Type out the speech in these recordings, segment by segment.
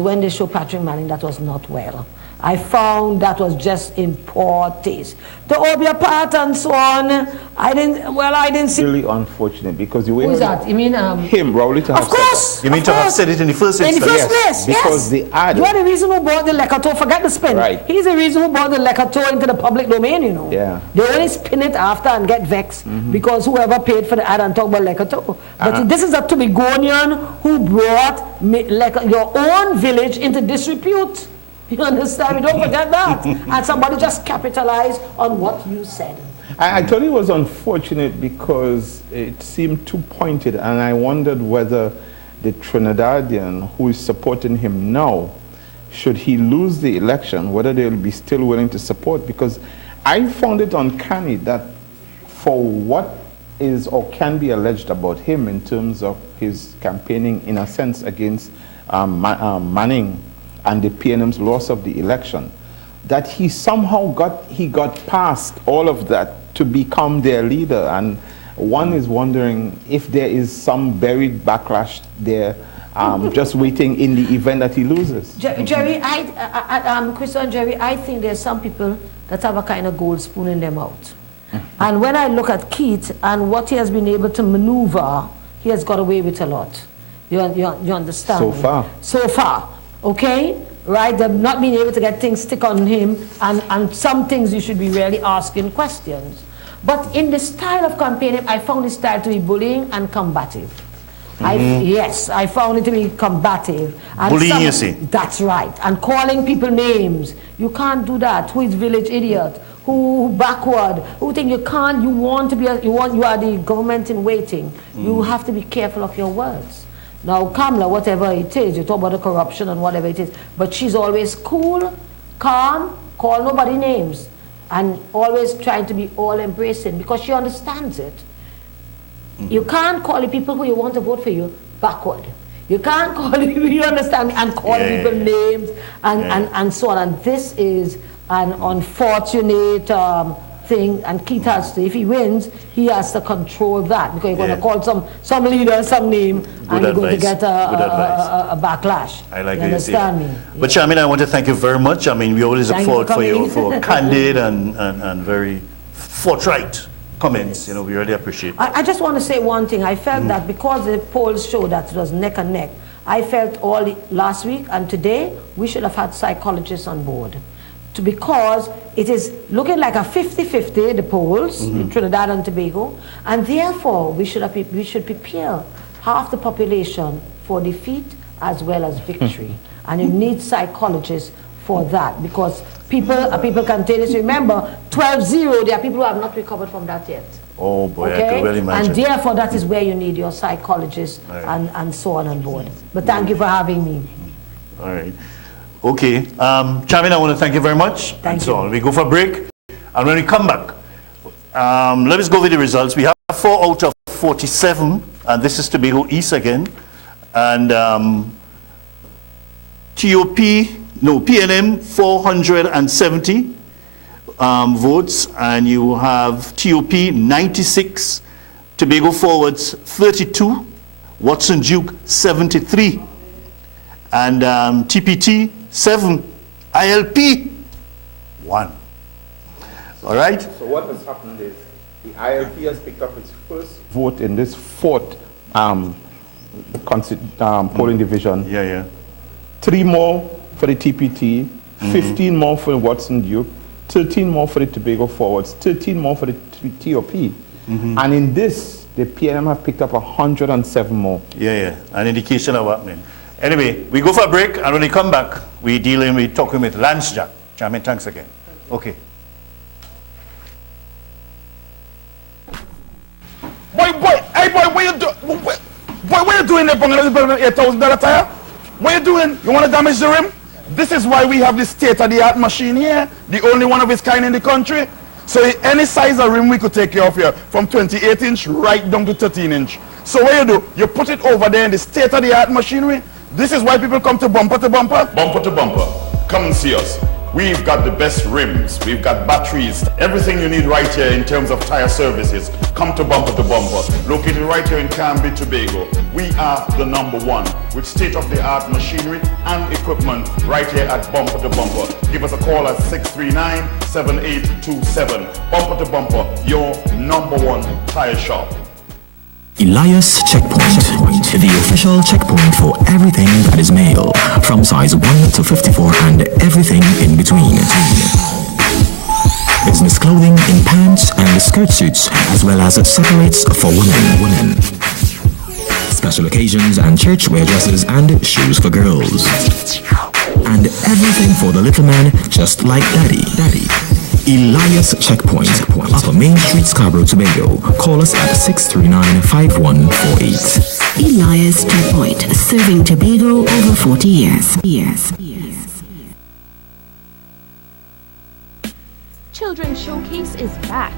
was when they showed Patrick Manning that was not well. I found that was just in poor taste. The Obia part and so on, I didn't see. Really unfortunate because the way. Who's that? You mean him, Rowley, to have of course. said you mean to have said it in the first instance? In the first place, because yes. the ad. You're the reason who brought the Lecato. Forget the spin. Right. He's the reason who brought the Lecato into the public domain. You know. Yeah. They only spin it after and get vexed because whoever paid for the ad and talk about Lecato. But this is a Tobagonian who brought your own village into disrepute. You understand? We don't forget that. And somebody just capitalized on what you said. I thought it was unfortunate because it seemed too pointed, and I wondered whether the Trinidadian who is supporting him now, should he lose the election, whether they'll be still willing to support, because I found it uncanny that for what is or can be alleged about him in terms of his campaigning, in a sense, against Manning and the PNM's loss of the election, that he somehow got past all of that to become their leader. And one is wondering if there is some buried backlash there, just waiting in the event that he loses. Jerry, Crystal and Jerry, I think there's some people that have a kind of gold spoon in their mouth. And when I look at Keith and what he has been able to maneuver, he has got away with a lot. You understand? So far. So far. Okay? Right? They've not been able to get things stick on him, and some things you should be really asking questions. But in the style of campaigning, I found his style to be bullying and combative. Yes, I found it to be combative. And bullying, you see? That's right. And calling people names. You can't do that. Who is village idiot? Who backward? Who think you can't? You want to be? You are the government in waiting. You have to be careful of your words. Now, Kamala, whatever it is, you talk about the corruption and whatever it is, but she's always cool, calm, call nobody names, and always trying to be all-embracing because she understands it. You can't call the people who you want to vote for you backward. You can't call people, you understand me, and call people names and so on. And this is an unfortunate thing, and Keith has to, if he wins, he has to control that because you're going to call some leader, some name, and you're going to get a backlash. I like you understand me? But Charmaine, I want to thank you very much. I mean, we always look forward for candid and very forthright comments. You know, we really appreciate it. I just want to say one thing. I felt that because the polls showed that it was neck and neck, I felt last week and today we should have had psychologists on board. Because it is looking like a 50-50, the polls in Trinidad and Tobago, and therefore we should prepare half the population for defeat as well as victory. And you need psychologists for that because people can tell us, remember, 12-0, there are people who have not recovered from that yet. Oh boy, I can really imagine. And therefore that is where you need your psychologists and so on board. But thank you for having me. All right. Okay, Charmaine, I want to thank you very much. Thank you. We go for a break, and when we come back, let us go with the results. We have 4 out of 47, and this is Tobago East again, and PNM 470 votes, and you have TOP 96, Tobago Forwards 32, Watson Duke 73, and TPT 7, ILP 1. All right? So what has happened is the ILP has picked up its first vote in this 4th polling division. Yeah, yeah. 3 more for the TPT, 15 more for the Watson Duke, 13 more for the Tobago Forwards, 13 more for the TOP. And in this, the PNM have picked up 107 more. Yeah, yeah. An indication of what, man. Anyway, we go for a break, and when we come back, we talking with Lance Jack. Charmaine, thanks again. Okay. Boy, hey boy, what you doing? Boy, what you doing there, $8,000 tire? What you doing? You want to damage the rim? This is why we have this state-of-the-art machine here, the only one of its kind in the country. So any size of rim we could take care of here, from 28-inch right down to 13-inch. So what you do, you put it over there in the state-of-the-art machinery. This is why people come to bumper to bumper. Bumper to bumper. Come and see us. We've got the best rims, we've got batteries, everything you need right here in terms of tire services. Come to Bumper to Bumper, located right here in Canby, Tobago. We are the #1 with state-of-the-art machinery and equipment right here at Bumper to Bumper. Give us a call at 639-7827. Bumper to Bumper, your #1 tire shop. Elias Checkpoint, the official checkpoint for everything that is male, from size 1 to 54 and everything in between. Business clothing in pants and skirt suits, as well as separates for women. Special occasions and church wear dresses and shoes for girls. And everything for the little man, just like daddy. Elias Checkpoint, Upper Main Street, Scarborough, Tobago. Call us at 639-5148. Elias Checkpoint, serving Tobago over 40 years. Children's Showcase is back.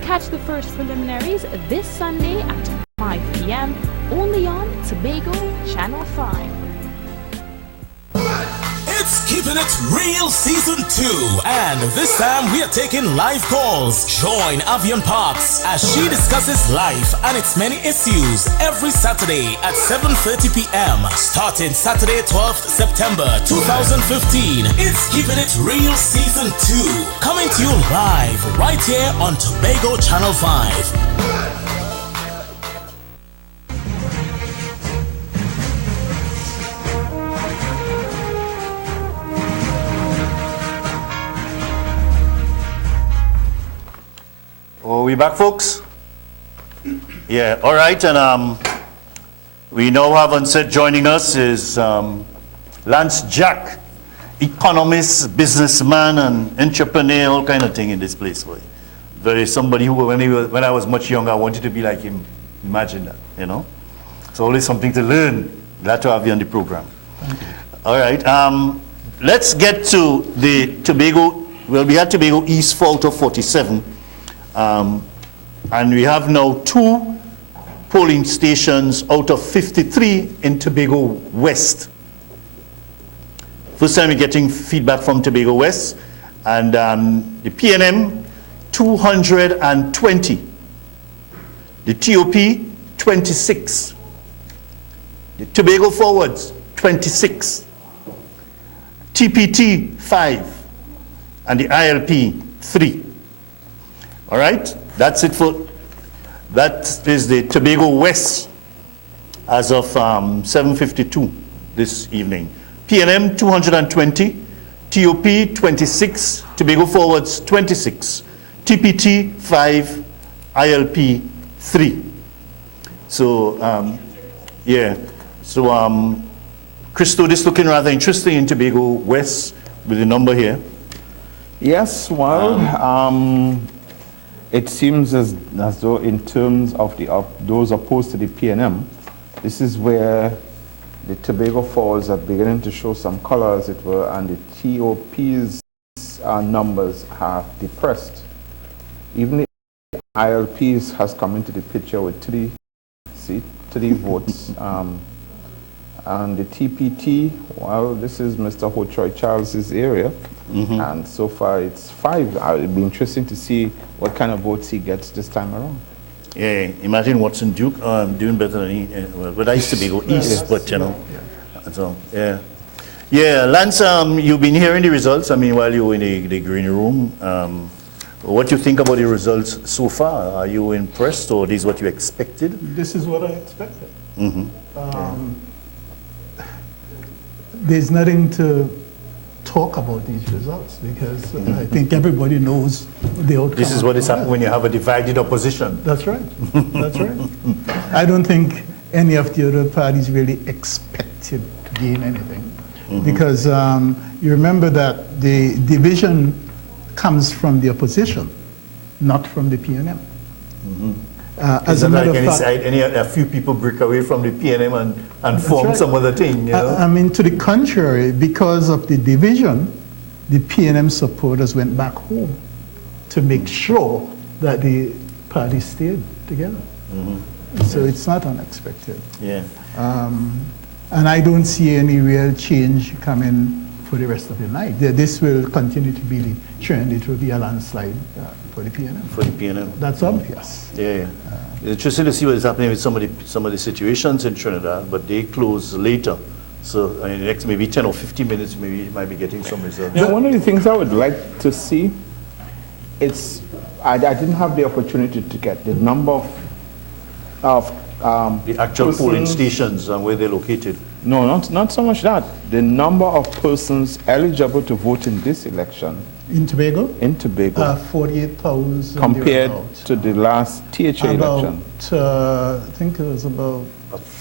Catch the first preliminaries this Sunday at 5 p.m. only on Tobago Channel 5. It's Keeping It Real Season 2, and this time we are taking live calls. Join Avian Parks as she discusses life and its many issues every Saturday at 7:30 p.m. starting Saturday 12th September 2015. It's Keeping It Real Season 2, coming to you live right here on Tobago Channel 5. Oh, we back, folks? Yeah, all right, and we now have on set joining us is Lance Jack, economist, businessman, and entrepreneur, all kind of thing in this place. Boy. Very somebody who, when I was much younger, I wanted to be like him. Imagine that, you know? It's always something to learn. Glad to have you on the program. All right, let's get to the Tobago. Well, we had Tobago East for out of 47. And we have now 2 polling stations out of 53 in Tobago West. First time we're getting feedback from Tobago West, and the PNM 220, the TOP 26, the Tobago Forwards 26, TPT 5, and the ILP 3. All right, that is the Tobago West as of 7:52 this evening. PNM 220, TOP 26, Tobago Forwards 26, TPT 5, ILP 3. So, Christo, this looking rather interesting in Tobago West with the number here. Yes, well, it seems as though in terms of those opposed to the PNM, this is where the Tobago Falls are beginning to show some color, as it were, and the TOP's numbers have depressed. Even the ILPs has come into the picture with 3 votes. And the TPT, well, this is Mr. Ho Choi Charles's area. And so far it's 5. It'll be interesting to see what kind of votes he gets this time around. Yeah, imagine Watson Duke doing better than he. But I used to be go east, but you know. So yeah, yeah. Lance, you've been hearing the results. I mean, while you were in the green room, what do you think about the results so far? Are you impressed, or this is what you expected? This is what I expected. There's nothing to talk about these results because I think everybody knows the outcome. This is what is happening when you have a divided opposition. That's right. That's right. I don't think any of the other parties really expected to gain anything because you remember that the division comes from the opposition, not from the PNM. As a matter of fact, a few people break away from the PNM and form some other thing. You know? I mean, to the contrary, because of the division, the PNM supporters went back home to make sure that the party stayed together. So it's not unexpected. Yeah. And I don't see any real change coming for the rest of the night. This will continue to be the trend. It will be a landslide for the PNM. For the PNM. That's obvious. Yeah. It's interesting to see what is happening with some of the situations in Trinidad, but they close later. So in the next maybe 10 or 15 minutes, maybe you might be getting some results. You know, one of the things I would like to see, I didn't have the opportunity to get the number of The actual polling persons- stations and where they're located. No, not so much that. The number of persons eligible to vote in this election In Tobago, in Tobago 48,000 compared thereabouts. to the last THA about, election. I think it was about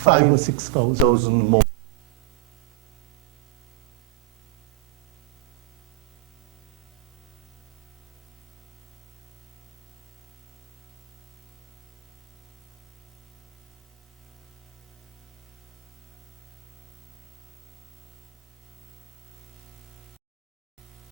5,000 or 6,000. 1,000 more